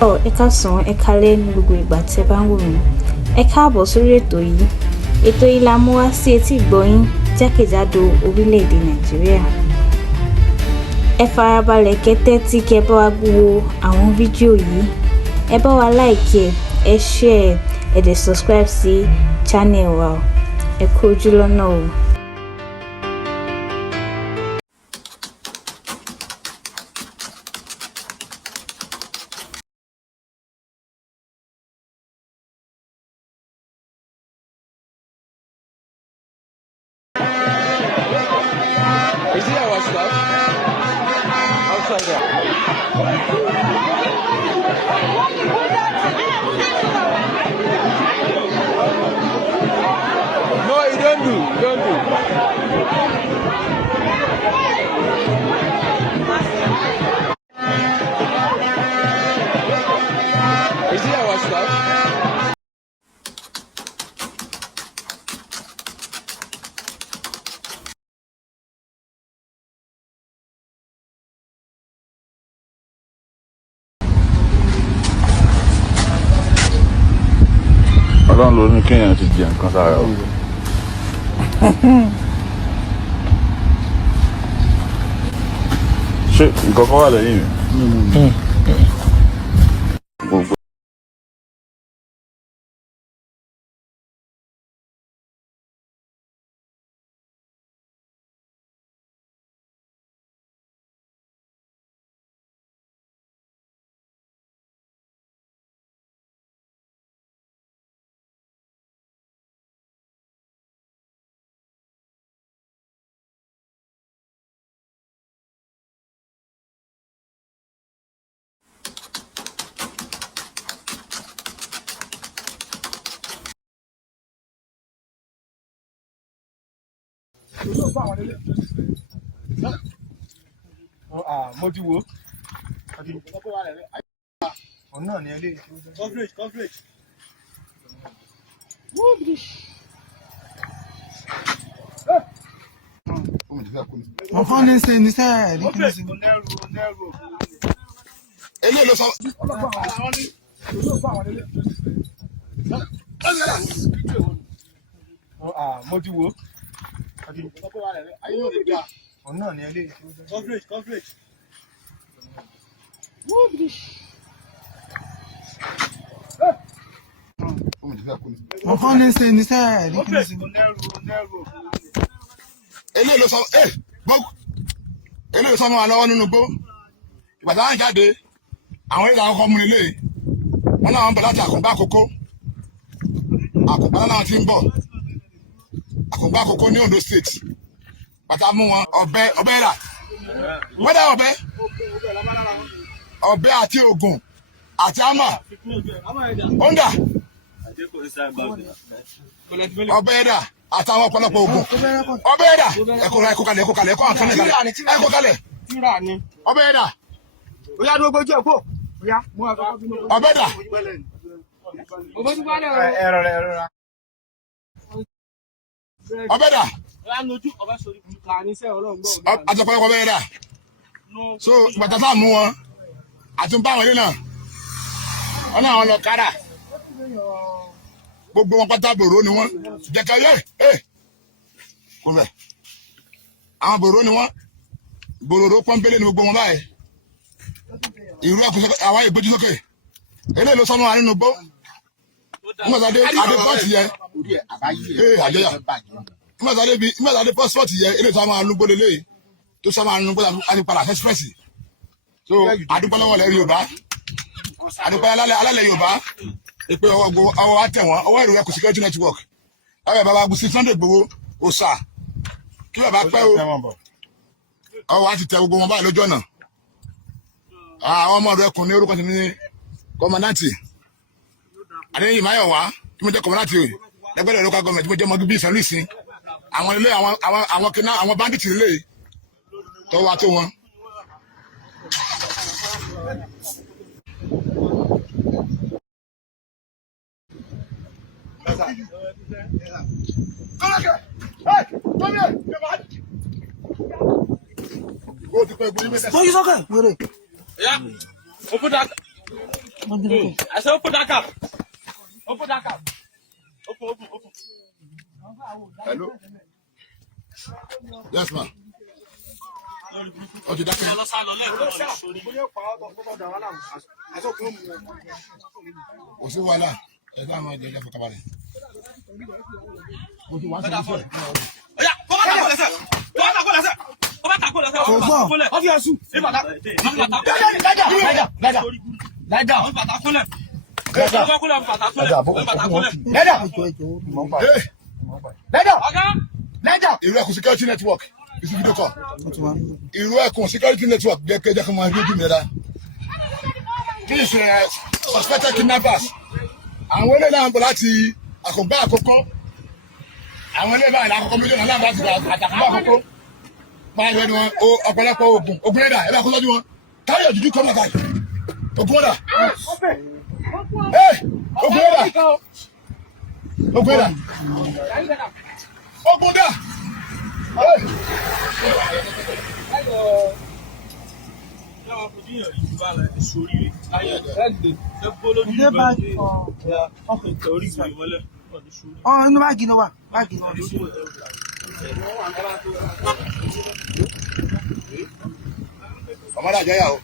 Ẹ káàsán, ẹ káalẹ́ ní gbogbo ìgbà tẹ́ bá ń wò mí. Ẹ káàbọ̀ sórí ètò yìí. Ètò yìí la mú wá sí etí ìgbọ́yín jákèjádò orílẹ̀-èdè Nàìjíríà. Ẹ farabalẹ̀ kẹ́ tẹ́tí kẹ́ bá wa wo àwọn fídíò yìí. Ẹ bá wa like ẹ share ẹ dẹ̀ subscribe sí channel wa. Ẹ kú ojú lọ́nà o. Is it our stuff? Outside there. No, you don't do. You don't do. Is it our stuff? Ọlọ́run ló ní kéèyàn ti jẹ nǹkan sára o. Ṣé nǹkan kan wà lẹ́yìn mi? Gbogbo. Mo ti wo. Ọ̀nà ni ẹlẹ́ coverage. Wọ́n fọ́n ní ṣe ní sẹ́ẹ̀ ní kí ní sí. Elé ló sọ. Mo ti wo. Ọ̀nà ni ẹlẹ́ coverage. Wọ́n fọ́n ní ṣe ní sẹ́ẹ̀ ní kí ní sí. Elé ló sọ. Elé ló sọ mọ́ wa lọ́wọ́ nínú gbó. Ìgbà táwọn jáde àwọn ìlà ọkọ̀ mú ilé wọn náà ń bọ̀ láti Àkùngbá Àkókó. Àkùngbá náà ti ń bọ̀. Àkùngbá Àkókó ní Ondo State. Bàtà mú wọn ọ̀bẹ rà. Wẹ́dà ọ̀bẹ àti ògùn àti àmà. Honda. Ọ̀bẹ ẹ̀dà àtàwọn ọ̀pọ̀lọpọ̀ ògùn. Ọ̀bẹ ẹ̀dà ẹ̀kọ́ kalẹ̀ ẹ̀kọ́ kalẹ̀. Ọ̀bẹ ẹ̀dà. Oya dúró gbójú ẹ̀ kó. Ọ̀bẹ ẹ̀dà. Ọ̀bẹ ẹ̀dà. Àtọ̀pọ̀lọpọ̀ ọ̀bẹ ẹ̀dà. So bàtà sáà mú wọn àtúntà àwọn ilé náà. Wọ́n náà wọn lọ kára. Gbogbo wọn pátá bòrò ni wọ́n. Jẹ̀kẹ́ kò bẹ̀. Àwọn bòrò ni wọ́n. Bòròrò pọ́npélé ni gbogbo wọn báyìí. Ìrú àkùnṣe àwọn ìgbójú sókè. Eléyìí ló sọnù wa nínú gbó. Mọ̀sádé pọ́ọ̀tì yẹ. Àjọyà. Mọ̀sádé pọ́ọ̀tì yẹ. Eléyìí tó máa nugbó lélẹ́yìí. Tó sọ máa nugbó láti padà express. So adúpẹ́ lọ́wọ́ lẹ́rìí Yorùbá. Adúpẹ́ alálẹ̀ Yorùbá. Ìpè ọwọ́ wa tẹ̀ wọ́n. Ọwọ́ ìrù ẹ̀kọ́ security network. Ọwọ́ bàbá Gúsí Sunday Igboho òòṣà. Kí bàbá pẹ́ o. Ọwọ́ wa ti tẹ gbogbo wọn báyìí lójú ọ̀nà. Àwọn ọmọ rẹ kùn ní orúkọ tèmi ní kọmọdáǹtì Adéyìn Máyọ̀wá tí mo jẹ́ kọmọdáǹtì lẹ́gbẹ̀rẹ̀ local government tí mo jẹ́ mọ́gí bí ìfẹ́ lùsìn àwọn ilé àwọn kìnnà àwọn bandit ilé tó wá tó wọn. Go, you okay? Yeah. Open that. I said open that cap. Open that cap. Open. Hello. Yes, ma'am. Okay, that's it. What's the one? Ẹ bá àwọn ẹgbẹ́ fún kabalẹ̀. Mo ti wá sí ìfẹ́. Oya, kó bá takò lẹ́sẹ̀. Kó bá takò lẹ́sẹ̀. Ó fi ẹ̀sùn. Irú ẹkùn security network is video call. Irú ẹkùn security network jẹ́ kí n máa rí ojú mi dáadáa. This is suspected kidnappers. Àwọn ilé náà ń bọ̀ láti àkọ́gbá àkọ́kọ́. Àwọn ilé báyìí lákòókò méjì náà láti àtàkùnbá àkọ́kọ́. Báyìí lọ́dún wọn ọ̀pọ̀lọpọ̀ ogun ẹ̀dá ẹ̀dá kó lọ́dún wọn. Táyọ̀ dúdú kọ́ màkà. Ogun ẹ̀dá. Ogun ẹ̀dá. Ogun ẹ̀dá. Ogun ẹ̀dá. Inú báàgì náà wà. Ọmọdé àjẹyà o.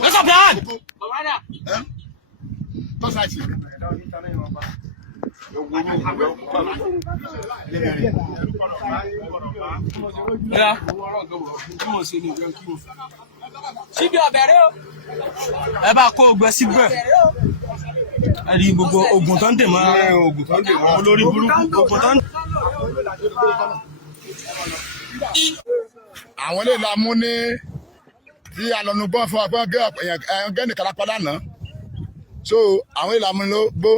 What's up, man? Síbi ọ̀bẹ̀rẹ̀ o. Ẹ bá kó ogun síbẹ̀. Ẹ rí gbogbo ogun tó ń dè mọ́ olórí burúkú ogun tó ń. Àwọn ilé la mú ní tí alọ́nugbọ́n fún ọgbọ́n gẹ́nì kálápá lánàá. So àwọn ilé la mú ló gbó.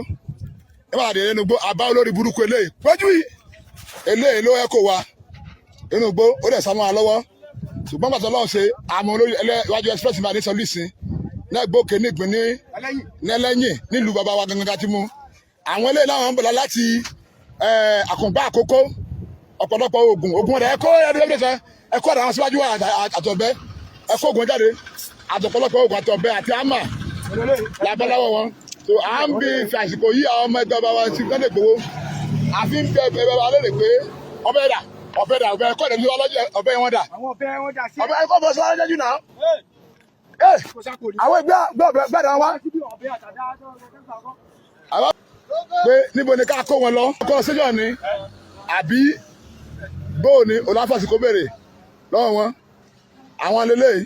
Nígbà tí nínú gbó àbá olórí burúkú eléyìí pọ́jú yìí eléyìí ló yẹ kó wa nínú gbó ó dẹ̀ sámọ́ lọ́wọ́ ṣùgbọ́n bàtà ọlọ́run ṣe àmọ́ olórí ẹlẹ́wájú express máa ní sọlísìn náà gbókè ní ìpín ní ẹlẹ́yìn nílùú bàbá wa gangan ti mú àwọn eléyìí láwọn ń bọ̀ láti àkùngbá àkókò ọ̀pọ̀lọpọ̀ oògùn rẹ̀ ẹ̀kọ́ ẹ̀kọ́ àwọn síwájú àtọ̀bẹ́ ẹ̀kọ́ oògùn jáde àtọ̀pọ̀lọpọ̀ oògùn àtọ̀bẹ́ àti àmà làbẹ́láwọ̀ wọn so à ń bí fi àsìkò yí àwọn ọmọ ẹgbẹ́ bàbá ti gbọ́dọ̀ gbowó àfi ń bẹ ẹgbẹ́ bàbá lórí pé ọbẹ̀ ẹ̀kọ́ ìdẹ̀bí ọbẹ̀ wọn dà ọbẹ̀ ẹ̀kọ́ bọ̀ sí wọn lọ́jọ́ jù náà àwọn ẹgbẹ́ gbọ́dọ̀ wá pé níbo ni ká kó wọn lọ kọ́ síjọ́ ni àbí bóò ni olùfàsíkò béèrè lọ́wọ́ wọn àwọn lélẹ́yìí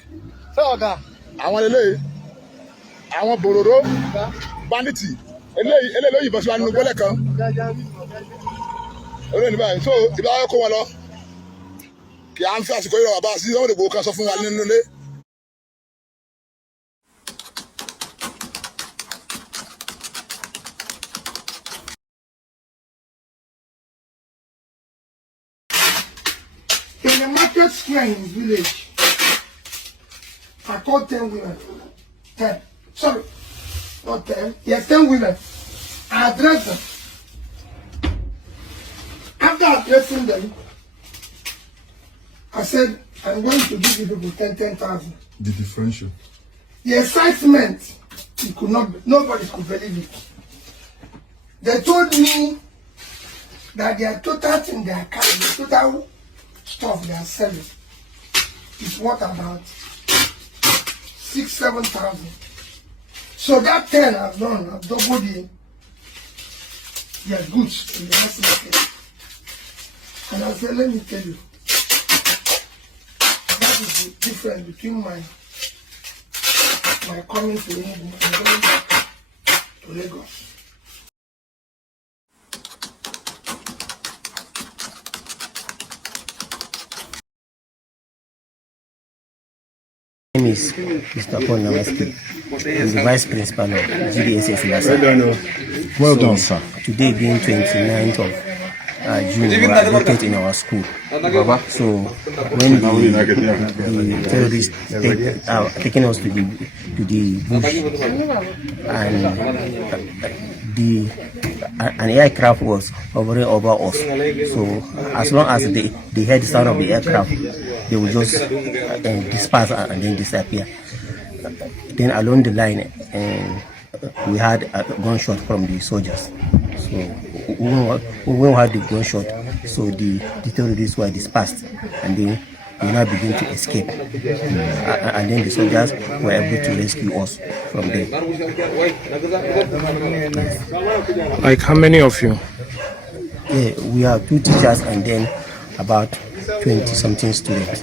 àwọn bòròró bandit eléyìí ló yìnbọn sí wa nínú gbọ́lẹ̀ kan olóyìn báyìí so ìbá kó wọn lọ kí à ń fi àsìkò ìrọ̀wà bá sí sọ́wọ́n ìgbòho kan sọ fún wa nínú ilé. In a market square in the village, I called 10 women. 10. Sorry, not 10. Yes, 10 women. I addressed them. After addressing them, I said, I'm going to give you people 10,000. The differential. The excitement, nobody could believe it. They told me that their total thing they are carrying, the total stuff they are selling is worth about 6,000-7,000. So that 10 has done, I've doubled their goods in the mass market. And I said, let me tell you, that is the difference between my coming to Igboho and going back to Lagos. My name is Mr. Paul Namaski. I'm the Vice Principal of GDSS Lassa. Well done, sir. Today being 29th of June, we are admitted in our school. So when the terrorists taking us to the bush, and an aircraft was hovering over us. So as long as they heard the sound of the aircraft, they would just disperse and then disappear. Then along the line, we had a gunshot from the soldiers. So when we had the gunshot, so the terrorists were dispersed, and then we now begin to escape. And then the soldiers were able to rescue us from there. Like how many of you? Yeah, we are 2 teachers and then about 20-something students.